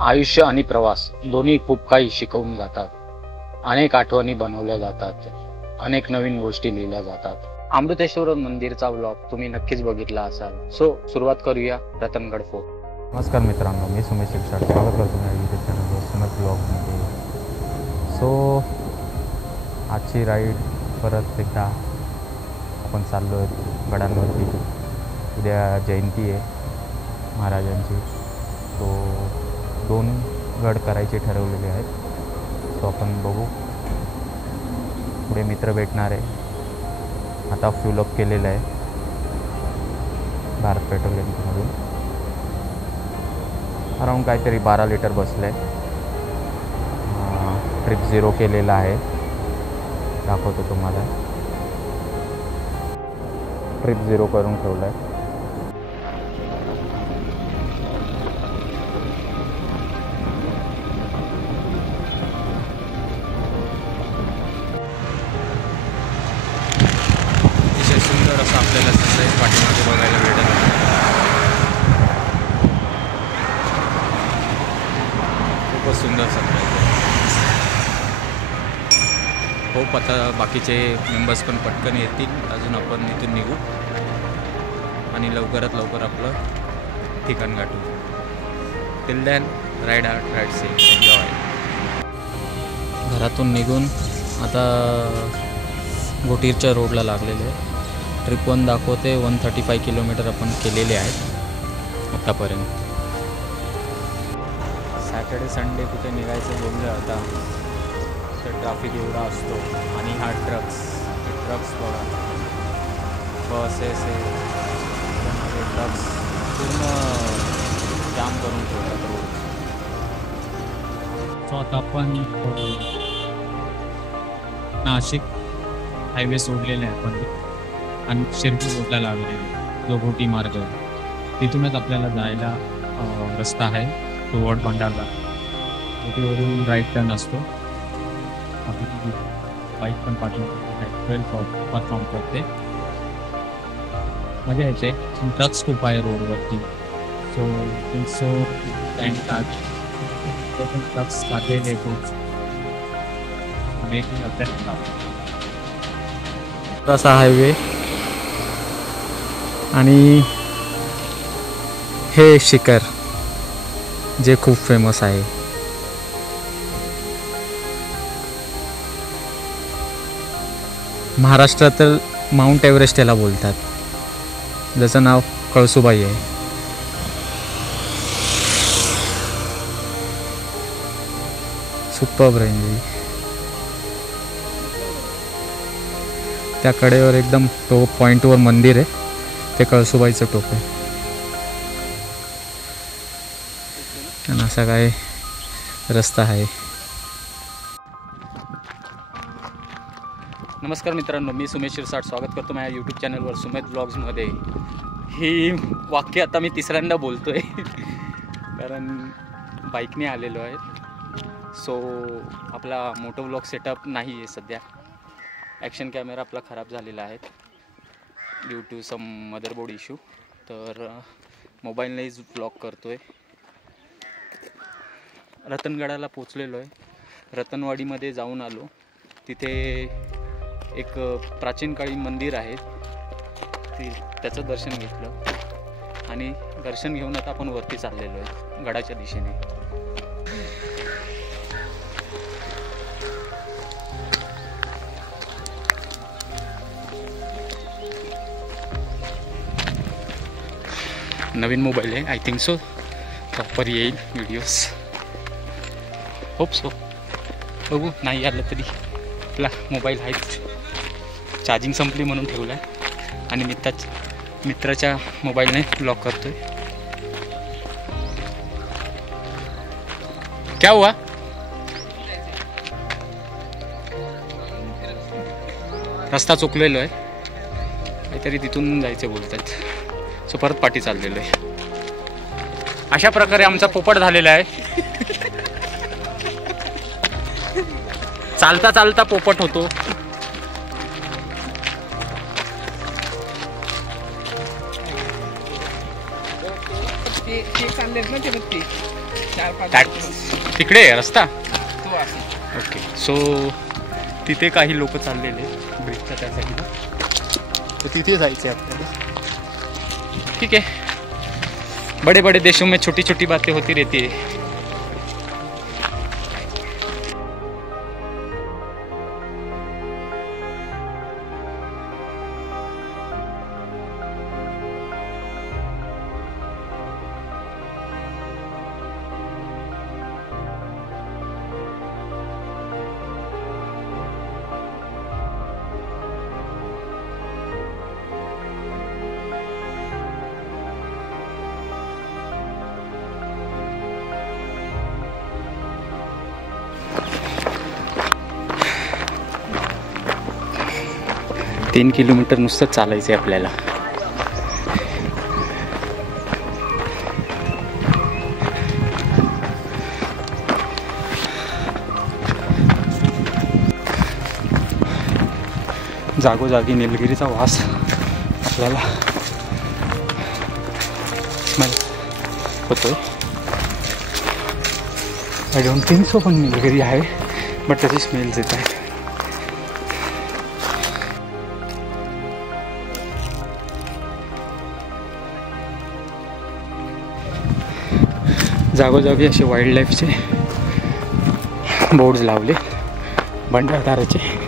आयुष्य आणि प्रवास दोन्ही खूप काही शिकवून जातात. अनेक आठवणी बनवल्या जातात. अनेक नवीन गोष्टी लिहिल्या जातात. अमृतेश्वर मंदिरचा व्लॉग तुम्ही नक्कीच बघितला असाल. सो सुरुवात करूया रतनगड फोर्ट. नमस्कार मित्रांनो, मी सुमेश शिरसाट स्वागत करतो माझ्या यूट्यूब चॅनलवर सुमेश ब्लॉगमध्ये. सो आजची राईड परत एकदा आपण चाललो आहे गडांवरती. उद्या जयंती आहे महाराजांची. सो 2 गड करायचे ठरवलेले आहेत. सो आपण बघू, पुढे मित्र भेटणार आहे. आता फ्यूलअप केलेलं आहे भारत पेट्रोलियममधून. अराऊंड काहीतरी 12 लिटर बसलं आहे. ट्रिप 0 केलेला आहे, दाखवतो तुम्हाला. ट्रिप 0 करून ठेवलं आहे. अतिशय सुंदर असं आपल्याला सनराईज पाठीमागे बघायला भेटत आहे. खूपच सुंदर सनराईज. होप आता बाकीचे मेंबर्स पण पटकन येतील. अजून आपण इथून निघू आणि लवकरात लवकर आपलं ठिकाण गाठू. Till then ride hard, ride safe, enjoy. घरातून निघून आता घोटीरच्या रोडला लागलेले आहे. ट्रिप 1 दाखवते. 135 किलोमीटर आपण केलेले आहेत आत्तापर्यंत. सॅटर्डे संडे कुठे निघायचं बोललं आता तर ट्रॅफिक एवढा असतो. आणि हा ट्रक्स बघा, बसेस आहे, ट्रक्स पूर्ण जाम करून ठेवतात रोड. सो आता आपण नाशिक हायवे सोडलेला आहे आपण आणि शिरपूर रोडला लागलेला जो घोटी मार्ग आहे. तिथूनच आपल्याला जायला रस्ता आहे टुवर्ड भंडारदरा. घोटीवरून राईट टर्न असतो. आपली बाईक पण पाठवून 12 परफॉर्म करते. मजा येते. ट्रक्स खूप आहे रोडवरती. सो ट्रक्स लागलेले खूप मेकिंग आपल्याला असा हायवे. आणि हे शिखर जे खूप फेमस आहे. महाराष्ट्रातील माउंट एव्हरेस्ट याला बोलतात, ज्याचं नाव कळसुबाई आहे. Superb range. त्या कडेवर एकदम टॉप पॉईंटवर मंदिर आहे. ते कळसुबाईचं टोक आहे. आणि असा काय रस्ता आहे. नमस्कार मित्रांनो, मी सुमेश शिरसाट स्वागत करतो माझ्या यूट्यूब चॅनलवर सुमेश ब्लॉग्समध्ये. ही वाक्य आता मी तिसऱ्यांदा बोलतो आहे कारण बाईकने आलेलो आहे. सो आपला मोटो ब्लॉग सेटअप नाही आहे सध्या. ॲक्शन कॅमेरा आपला खराब झालेला आहे due to some motherboard issue. तर मोबाईलनेच ब्लॉग करतो आहे. रतनगडाला पोचलेलो आहे. रतनवाडीमध्ये जाऊन आलो. तिथे एक प्राचीन काळी मंदिर आहे, त्याचं दर्शन घेतलं आणि दर्शन घेऊन आता आपण वरती चाललेलो आहे गडाच्या दिशेने. नवीन मोबाईल आहे, आय थिंक सो प्रॉपर येईल व्हिडिओज. Hope so. बघू, नाही आलं तरी आपला मोबाईल आहेच. चार्जिंग संपली म्हणून ठेवला आहे आणि मित्राच्या मोबाईलने ब्लॉक करतोय. क्या हुआ? रस्ता चुकलेलो आहे काहीतरी, तिथून जायचं बोलतात. सो परत पाठी चाललेलो आहे. अशा प्रकारे आमचा पोपट झालेला आहे. चालता चालता पोपट होतो. ते चाललेत ना ते बघ ते 4-5 That's तिकडे आहे रस्ता. तो असे ओके, सो तिथे काही लोक चाललेले ब्रिजच्या त्या साईडला, तर तिथे जायचं आहे आपल्याला. ठीक आहे, बड़े बड़े देशों में छोटी छोटी बातें होती रहती है. तीन किलोमीटर नुसतं चालायचं आहे आपल्याला. जागोजागी निलगिरीचा वास आपल्याला स्मेल होतोय. आय डोंट थिंक सो पण निलगिरी आहे, बट त्याची स्मेल्स येत आहेत. जागोजागी असे वाईल्ड लाईफचे बोर्ड्स लावले भंडारदाराचे.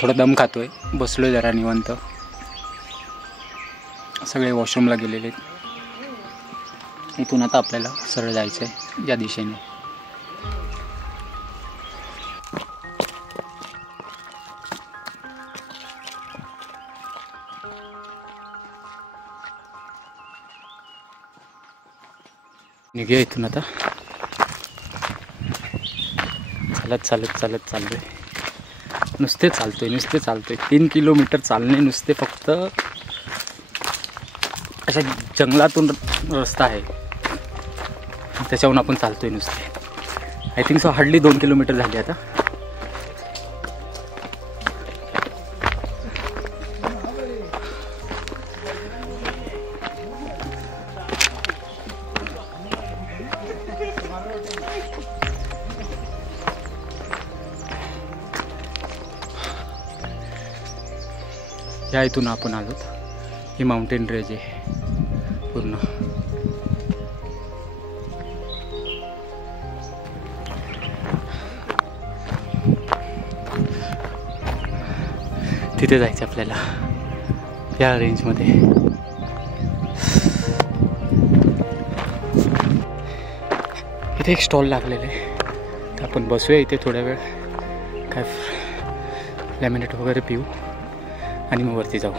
थोडा दम खातोय, बसलोय जरा निवांत. सगळे वॉशरूमला गेलेले. इथून आता आपल्याला सरळ जायचं आहे या दिशेने. निघूया इथून आता. चालत चालत चालत चाललोय, नुसते चालतोय. 3 किलोमीटर चालणे नुसते. फक्त अशा जंगलातून रस्ता आहे, त्याच्याहून आपण चालतोय नुसते. I think so hardly 2 kilometre झाले आता. या इथून आपण आलो. ही माउंटेन रेंज आहे पूर्ण. तिथे जायचं आपल्याला या रेंजमध्ये. इथे एक स्टॉल लागलेला आहे, तर आपण बसूया इथे थोड्या वेळ, काय लॅमिनेट वगैरे पिऊ आणि मग वरती जाऊ.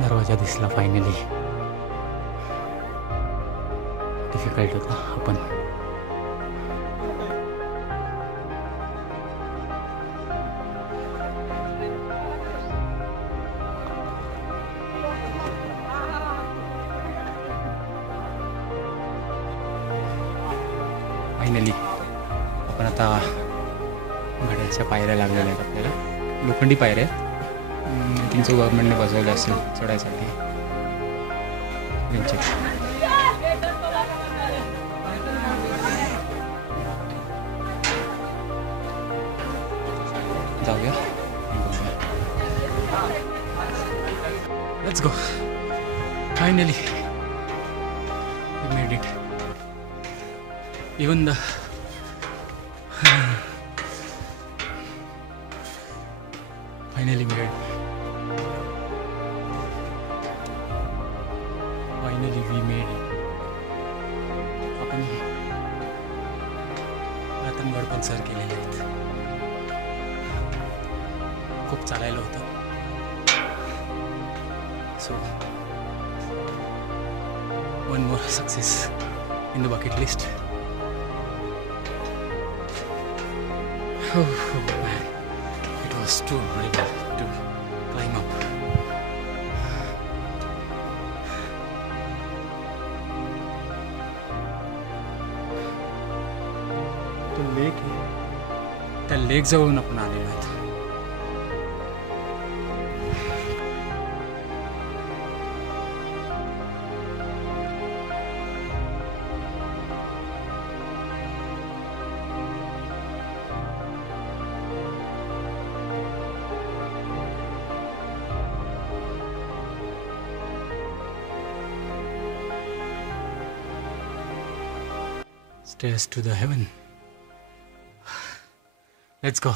दरवाजा दिसला फायनली. डिफिकल्ट होता. आपण फायनली आपण आता गाड्याच्या पायऱ्या लागलेल्या आहेत आपल्याला. लोखंडी पायऱ्या आहेत. त्यांचं गव्हर्नमेंटने बसवलं असेल चढायसाठी. जाऊया, let's go. Finally we made it. Even the finally made it. Finally we made it. आपण रतनगड पण सर केलेले आहेत. खूप चालायला होतं. So, one more success in the bucket list. Oh man, it was too horrible to climb up. तो लेक आहे, त्या लेक जवळून आपण आलेलो आहोत. Stairs to the heaven. Let's go.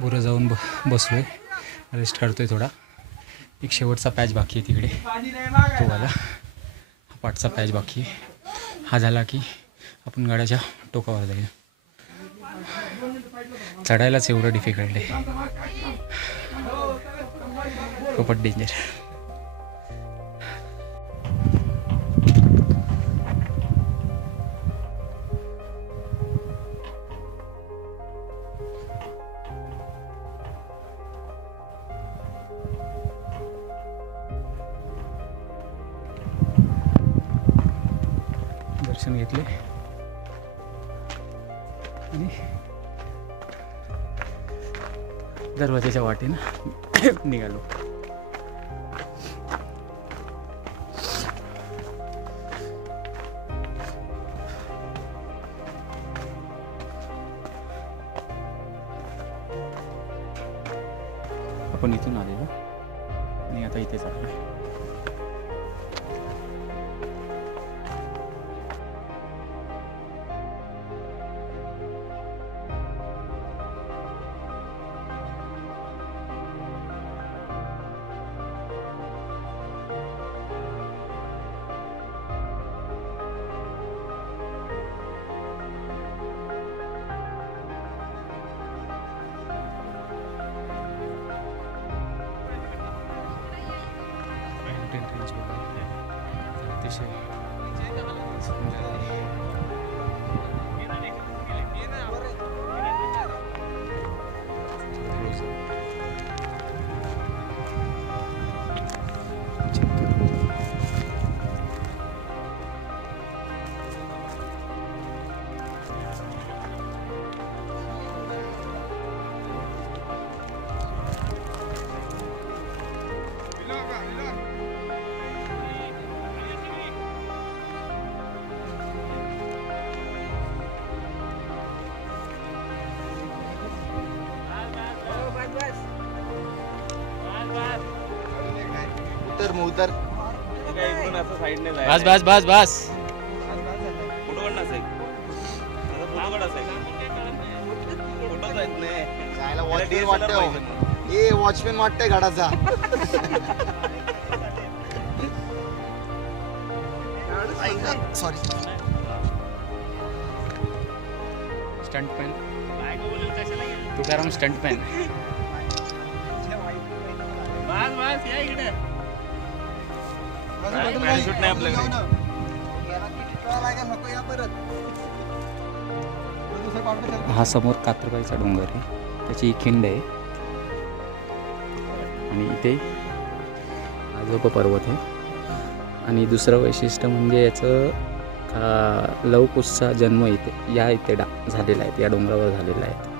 बोरं जाऊन बसलोय, रेस्ट करतोय थोडा. एक शेवटचा पॅच बाकी आहे तिकडे, तो वाला हा पाठचा पॅच बाकी आहे. हा झाला की आपण गडाच्या टोकावर जाईल. चढायलाच एवढं डिफिकल्ट आहे, खूपच डेंजर. दर्शन घेतले आणि दरवाजाच्या वाटेनं निघालो. आपण इथून आलेलो आणि आता इथे चाललोय. अतिशय सुंदर आहे. उतर बस बस बस बस. वॉचमॅन वाटतंय गाडाचा. Sorry stuntman Tukaram stuntman. हा समोर कात्रबाईचा डोंगर आहे, त्याची खिंड आहे आणि इथे आजोबा पर्वत आहे. आणि दुसरं वैशिष्ट्य म्हणजे याचं लवकुशचा जन्म इथे झालेला आहे, या डोंगरावर झालेला आहे.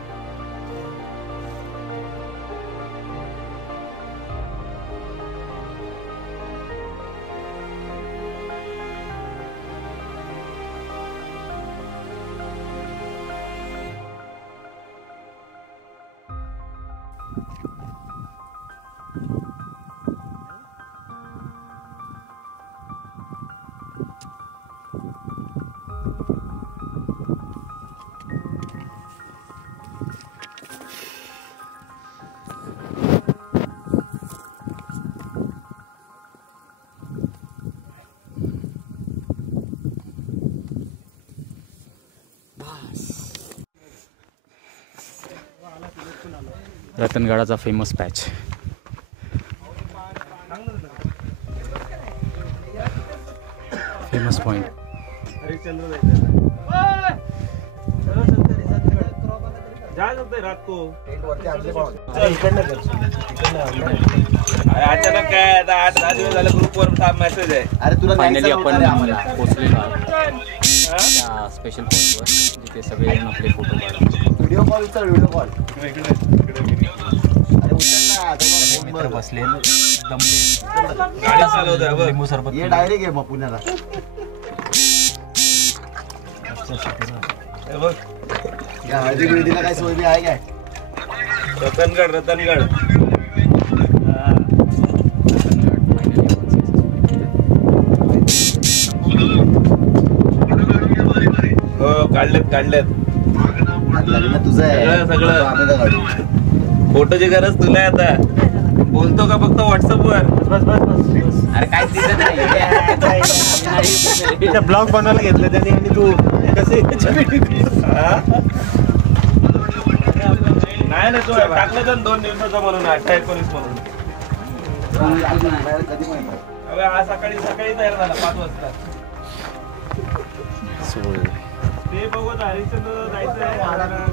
रतनगडाचा फेमस पॅच. Famous point. अचानक काय आता 8-10 दिवस झाले ग्रुपवर मेसेज आहे. अरे तुला फायनली आपण पोचलेलो आहोत त्या स्पेशल पॉईंटवर जिथे सगळे जण आपले फोटो काढतात. व्हिडिओ कॉल उचल, व्हिडिओ कॉल. अरे उचल ना, मित्र बसले दमले. गाडी चालवतोय बघ. लिंबू सरबत ये डायरेक्ट आहे मग पुण्याला. हे बघ या हळदी बिळदीला काय सोय बी आहे काय? रतनगड हो काढलेत लग्न तुझं आहे. सगळं. आम्ही का काढू? फोटोची गरज तुला आहे आता. बोलतो का फक्त व्हॉट्सअपवर? अरे काय दिसत नाही. ब्लॉग बनवायला घेतलं त्याने आणि तू कसे नाही तू टाकलं तर 2 दिवसाचा म्हणून 18-19 म्हणून. कधी माहिती? अबे आज सकाळी तयार झाला 5 वाजता. सो ते बघत हरिश्चंद्र जायचं आहे.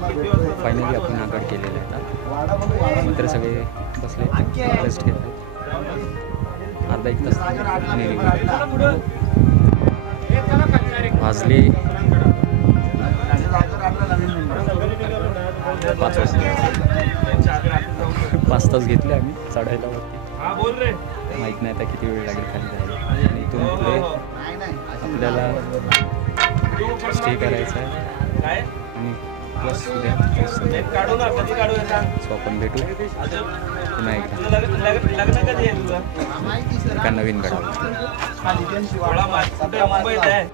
किती वाजता? फायनली आपण आगड केलेलं आहे. आता मित्र सगळे बसले रेस्ट घेत आहेत. अर्धा 1 तास आणि वाजले 5 वाजता. 5 तास घेतले आम्ही चढायला वरती. हा बोल रे. माहीत नाही आता किती वेळ लागेल खाली जायला. आणि इथून पुढे आपल्याला स्टे करायचा आहे काय आणि प्लस उद्या काढू ना, कधी काढू हे सांग. सो आपण भेटू पुन्हा एकदा लग्न कधी आहे तुझं? एका नवीन गडावर. मुंबईत आहे.